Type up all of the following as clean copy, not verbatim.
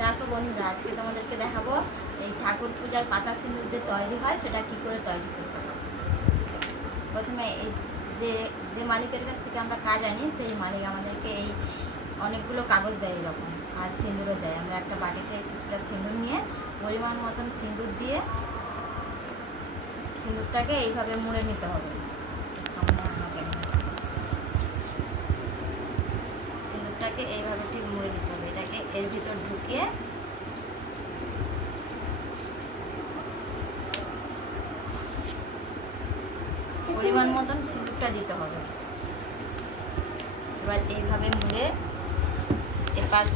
দেখো বন্ধুরা, আজকে তোমাদেরকে দেখাবো এই ঠাকুর পূজার পাতা সিঁদুর যে তৈরি হয় সেটা কি করে তৈরি করতে হয়। প্রথমে এই যে যে মালিকের কাছ থেকে আমরা কাজ আনি সেই মালিক আমাদেরকে এই অনেকগুলো কাগজ দেয় এরকম, আর সিঁদুরও দেয়। আমরা একটা বাটিতে কিছুটা সিঁদুর নিয়ে পরিমাণ মতন সিঁদুর দিয়ে সিঁদুরটাকে এইভাবে মুড়ে নিতে হবে। সামনে আমাকে সিঁদুরটাকে এইভাবে ঠিক মুড়ে নিতে হবে। এটাকে এর ভিতর ঢুকিয়ে পরিমাণ মতন সিঁদুরটা দিতে হবে। এবার এইভাবে মুড়ে এপাশ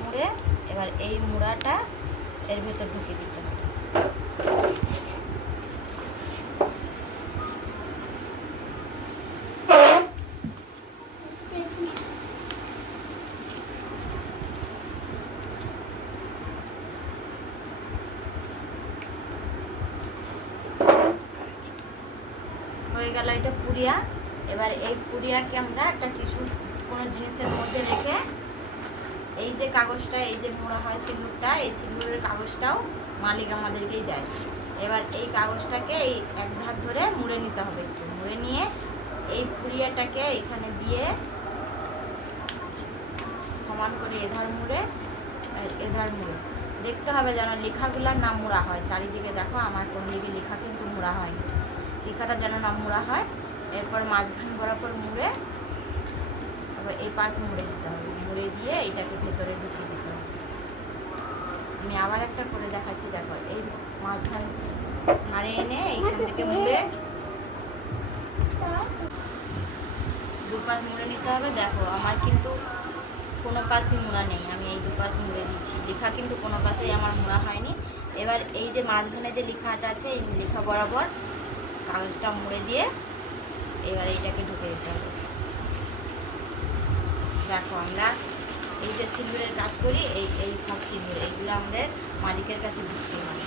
মুড়ে এবার এই মুড়াটা এর ভেতর ঢুকিয়ে দিতে হবে। হয়ে গেল এটা পুরিয়া। এবার এই পুরিয়াকে আমরা একটা কিছু কোনো জিনিসের মধ্যে রেখে এই যে কাগজটা, এই যে মোড়া হয় সিঁদুরটা, এই সিঁদুরের কাগজটাও মালিক আমাদেরকেই দেয়। এবার এই কাগজটাকে এই এক ধার ধরে মুড়ে নিতে হবে। একটু মুড়ে নিয়ে এই পুরিয়াটাকে এখানে দিয়ে সমান করে এধার মুড়ে এধার মুড়ে দেখতে হবে যেন লেখাগুলোর নাম মুড়া হয়। চারিদিকে দেখো আমার কোন দিকে লেখা কিন্তু মুড়া হয়নি, লেখাটা যেন নাম মুড়া হয়। এরপর মাঝখান বরাবর মুড়ে তারপর এই পাশ মুড়ে দিতে হবে। মুড়ে দিয়ে এইটাকে ভেতরে ঢুকিয়ে দিতে হবে। আমি আবার একটা করে দেখাচ্ছি। দেখো এই মাঝখান মারে এনে এইখান থেকে মুড়ে দুপাশ মুড়ে নিতে হবে। দেখো আমার কিন্তু কোনো পাশই মুড়া নেই, আমি এই দুপাশ মুড়ে দিচ্ছি। লেখা কিন্তু কোনো পাশেই আমার মুড়া হয়নি। এবার এই যে মাঝখানে যে লেখাটা আছে এই লেখা বরাবর কাগজটা মুড়ে দিয়ে এবার এইটাকে ঢুকে দিতে হবে। দেখো আমরা এই যে সিঁদুরের কাজ করি, এই সব সিঁদুর এইগুলো আমাদের মালিকের কাছে ঢুকতে হয়।